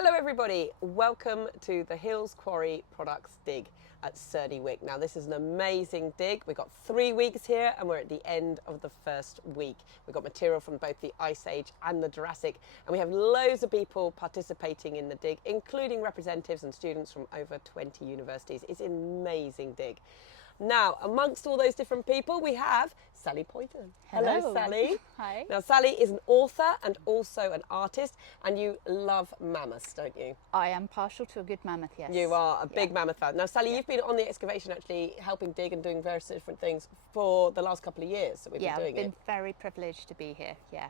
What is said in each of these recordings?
Hello everybody, welcome to the Hills Quarry Products dig at Cerney, Wick. Now this is an amazing dig. We've got 3 weeks here and we're at the end of the first week. We've got material from both the Ice Age and the Jurassic, and we have loads of people participating in the dig, including representatives and students from over 20 universities. It's an amazing dig. Now, amongst all those different people, we have Sally Poyton. Hello, Sally. Hi. Now, Sally is an author and also an artist, and you love mammoths, don't you? I am partial to a good mammoth, yes. You are a big mammoth fan. Now, Sally, you've been on the excavation actually helping dig and doing various different things for the last couple of years that we've been doing it. Yeah, I've been very privileged to be here. Yeah,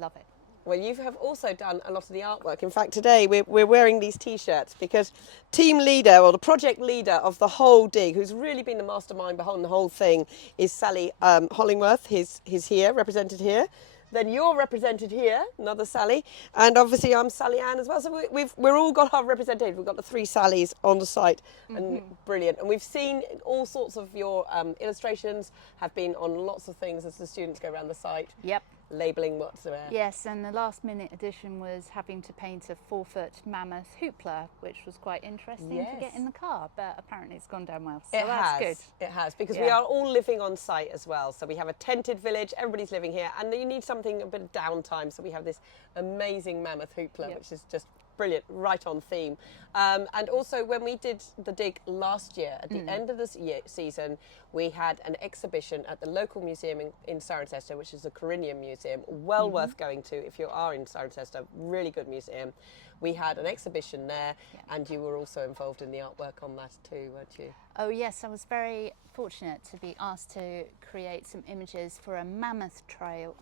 love it. Well, you have also done a lot of the artwork. In fact, today we're wearing these T-shirts because team leader, or the project leader of the whole dig, who's really been the mastermind behind the whole thing, is Sally Hollingworth. He's here, represented here. Then you're represented here, another Sally, and obviously I'm Sally-Ann as well. So we're all got our representative. We've got the 3 Sallys on the site, and brilliant. And we've seen all sorts of your illustrations have been on lots of things as the students go around the site. Yep. Labelling what's there. Yes, and the last minute addition was having to paint a 4-foot mammoth hoopla, which was quite interesting to get in the car, but apparently it's gone down well, so that's good. It has, because we are all living on site as well, so we have a tented village, everybody's living here, and you need something, a bit of downtime, so we have this amazing mammoth hoopla, which is just brilliant, right on theme. And also when we did the dig last year, at the end of the season, we had an exhibition at the local museum in Cirencester, which is the Corinium Museum, well worth going to if you are in Cirencester, really good museum. We had an exhibition there, and you were also involved in the artwork on that too, weren't you? Oh yes, I was very fortunate to be asked to create some images for a mammoth trail,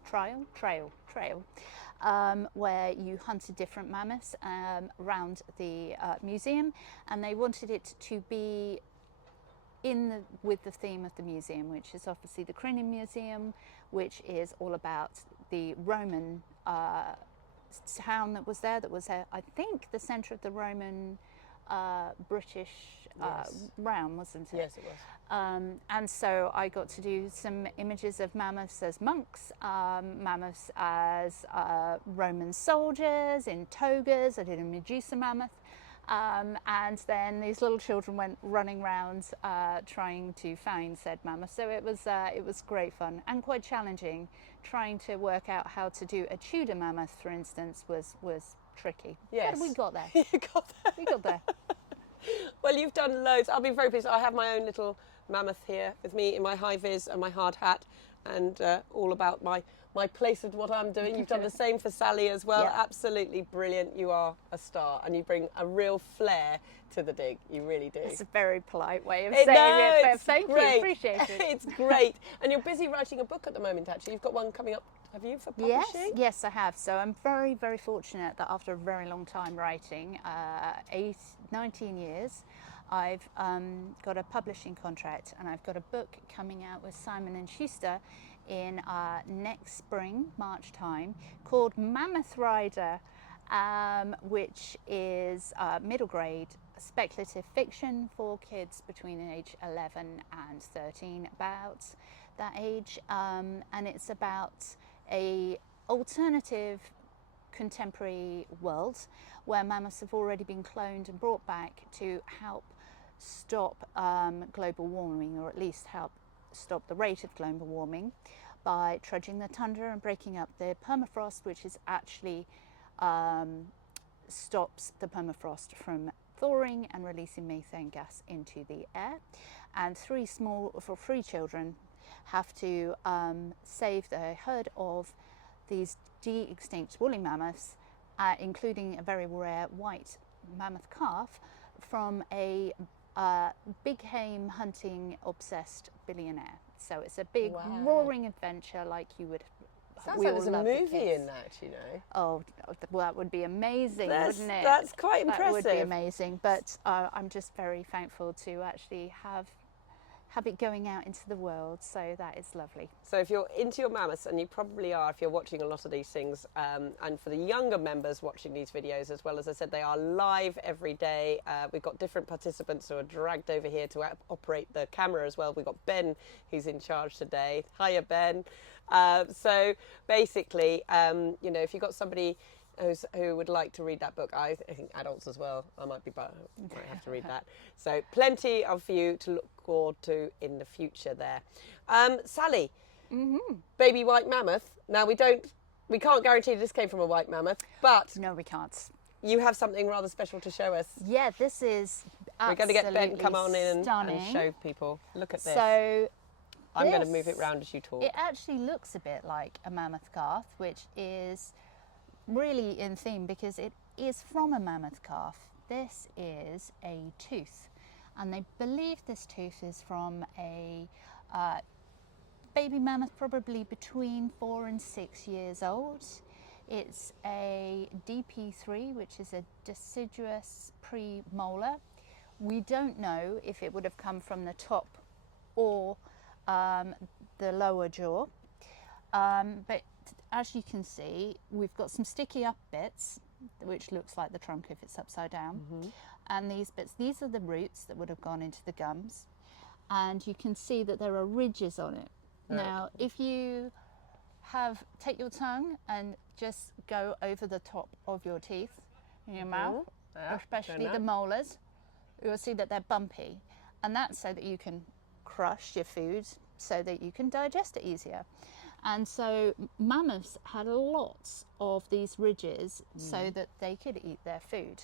where you hunted different mammoths around the museum, and they wanted it to be with the theme of the museum, which is obviously the Corinium Museum, which is all about the Roman town that was there, I think, the centre of the Roman British realm, wasn't it? Yes, it was. And so I got to do some images of mammoths as monks, mammoths as Roman soldiers in togas. I did a Medusa mammoth. And then these little children went running around trying to find said mammoth. So it was great fun and quite challenging. Trying to work out how to do a Tudor mammoth, for instance, was tricky. Yes. But we got there. You got there. We got there. Well, you've done loads. I'll be very pleased. I have my own little mammoth here with me in my high vis and my hard hat, and all about my place of what I'm doing. You've done the same for Sally as well. Yeah. Absolutely brilliant. You are a star, and you bring a real flair to the dig. You really do. It's a very polite way of saying it, but thank you, appreciate it. It's great. And you're busy writing a book at the moment, actually. You've got one coming up, have you, for publishing? Yes, I have. So I'm very, very fortunate that after a very long time writing, 19 years, I've got a publishing contract, and I've got a book coming out with Simon & Schuster in next spring, March time, called Mammoth Rider, which is middle grade speculative fiction for kids between age 11 and 13, about that age, and it's about a alternative contemporary world where mammoths have already been cloned and brought back to help stop global warming, or at least help stop the rate of global warming by trudging the tundra and breaking up the permafrost, which is actually stops the permafrost from thawing and releasing methane gas into the air. And 3 children have to save the herd of these de-extinct woolly mammoths, including a very rare white mammoth calf, from a big game hunting obsessed billionaire. So it's a big roaring adventure, like you would. Sounds like there's a movie in that, you know. Oh, well, that would be amazing, wouldn't it? That's quite impressive. That would be amazing. But I'm just very thankful to actually have it going out into the world, so that is lovely. So if you're into your mammoths, and you probably are if you're watching a lot of these things, and for the younger members watching these videos as well, as I said, they are live every day. We've got different participants who are dragged over here to operate the camera as well. We've got Ben, who's in charge today. Hiya, Ben. So basically, you know, if you've got somebody who would like to read that book. I think adults as well. I might have to read that. So plenty for you to look forward to in the future there. Sally, baby white mammoth. Now we can't guarantee this came from a white mammoth, but No, we can't. you have something rather special to show us. Yeah, this is We're going to get Ben to come on in stunning. and show people. Look at this. So I'm going to move it round as you talk. It actually looks a bit like a mammoth calf, which is really in theme because it is from a mammoth calf. This is a tooth, and they believe this tooth is from a baby mammoth, probably between 4 and 6 years old. It's a DP3, which is a deciduous premolar. We don't know if it would have come from the top or the lower jaw, but as you can see, we've got some sticky up bits, which looks like the trunk if it's upside down, and these bits, these are the roots that would have gone into the gums, and you can see that there are ridges on it. Now, if you take your tongue and just go over the top of your teeth in your mouth, especially the molars, you'll see that they're bumpy, and that's so that you can crush your food so that you can digest it easier. And so mammoths had lots of these ridges so that they could eat their food.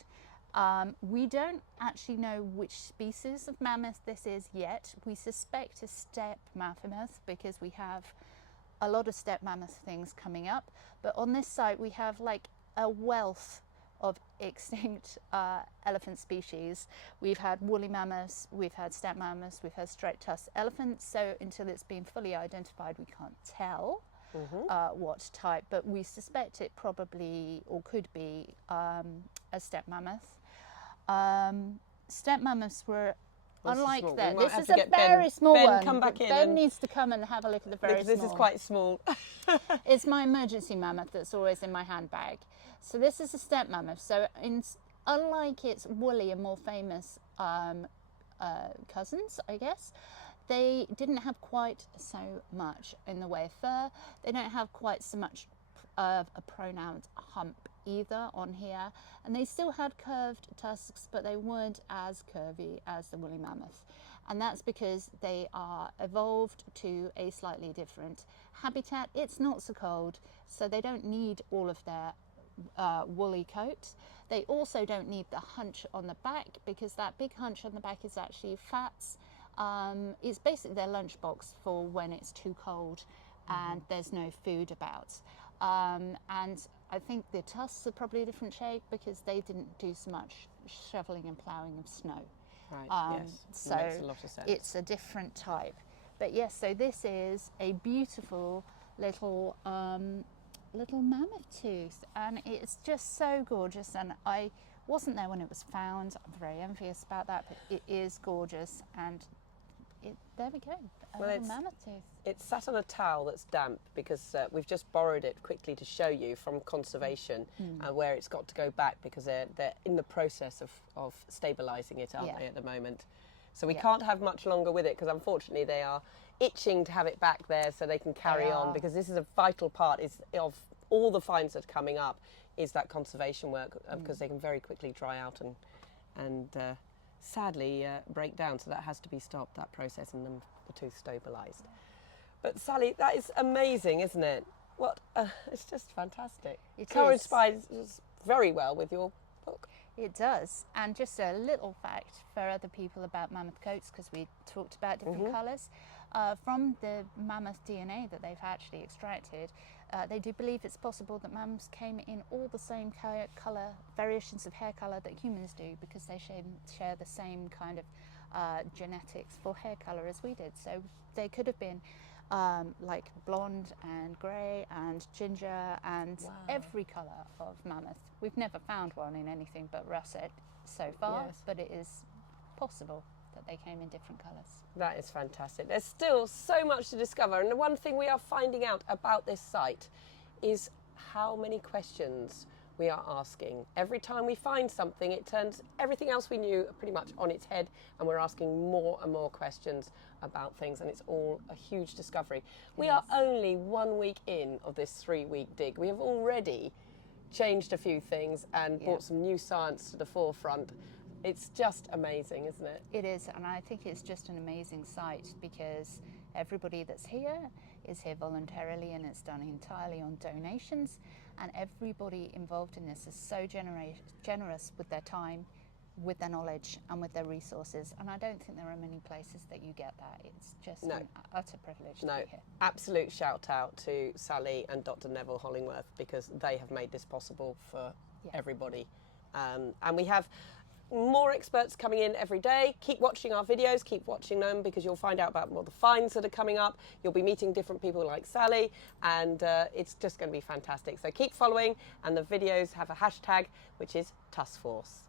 We don't actually know which species of mammoth this is yet. We suspect a steppe mammoth because we have a lot of steppe mammoth things coming up, but on this site we have like a wealth of extinct elephant species. We've had woolly mammoths, we've had steppe mammoths, we've had straight-tusked elephants, so until it's been fully identified we can't tell what type, but we suspect it probably or could be a steppe mammoth. Steppe mammoths were unlike that. This is a very small one. Ben, come back in. Ben needs to come and have a look at the very small. This is quite small. It's my emergency mammoth that's always in my handbag. So this is a steppe mammoth. So unlike its woolly and more famous cousins, I guess, they didn't have quite so much in the way of fur. They don't have quite so much of a pronounced hump either on here, and they still had curved tusks, but they weren't as curvy as the woolly mammoth, and that's because they are evolved to a slightly different habitat. It's not so cold, so they don't need all of their woolly coat. They also don't need the hunch on the back, because that big hunch on the back is actually fats. It's basically their lunchbox for when it's too cold and there's no food about. And I think the tusks are probably a different shape because they didn't do so much shoveling and ploughing of snow. Right, yes, so makes a lot of sense. It's a different type. But yes, so this is a beautiful little mammoth tooth, and it's just so gorgeous, and I wasn't there when it was found. I'm very envious about that, but it is gorgeous, and there we go, a little mammoth tooth. It's sat on a towel that's damp because we've just borrowed it quickly to show you from conservation where it's got to go back because they're in the process of stabilising it, aren't they, at the moment. So we can't have much longer with it because unfortunately they are itching to have it back there so they can carry on, because this is a vital part of all the finds that are coming up, is that conservation work, because they can very quickly dry out and sadly break down, so that has to be stopped, that process, and then the tooth stabilised. But Sally, that is amazing, isn't it? It's just fantastic. It coincides very well with your book. It does. And just a little fact for other people about mammoth coats, because we talked about different colours. From the mammoth DNA that they've actually extracted, they do believe it's possible that mammoths came in all the same colour, variations of hair colour that humans do, because they share the same kind of genetics for hair colour as we did. So they could have been like blonde and grey and ginger and every colour of mammoth. We've never found one in anything but russet so far, but it is possible that they came in different colours. That is fantastic. There's still so much to discover, and the one thing we are finding out about this site is how many questions we are asking. Every time we find something, it turns everything else we knew pretty much on its head, and we're asking more and more questions about things, and it's all a huge discovery. We are only 1 week in of this 3-week dig. We have already changed a few things and brought some new science to the forefront. It's just amazing, isn't it? It is, and I think it's just an amazing site because everybody that's here is here voluntarily, and it's done entirely on donations, and everybody involved in this is so generous with their time, with their knowledge and with their resources, and I don't think there are many places that you get that. It's just an utter privilege to be here. Absolute shout out to Sally and Dr. Neville Hollingworth, because they have made this possible for everybody. And we have more experts coming in every day. Keep watching our videos, keep watching them, because you'll find out about more the finds that are coming up. You'll be meeting different people like Sally, and it's just going to be fantastic. So keep following, and the videos have a hashtag, which is TussForce.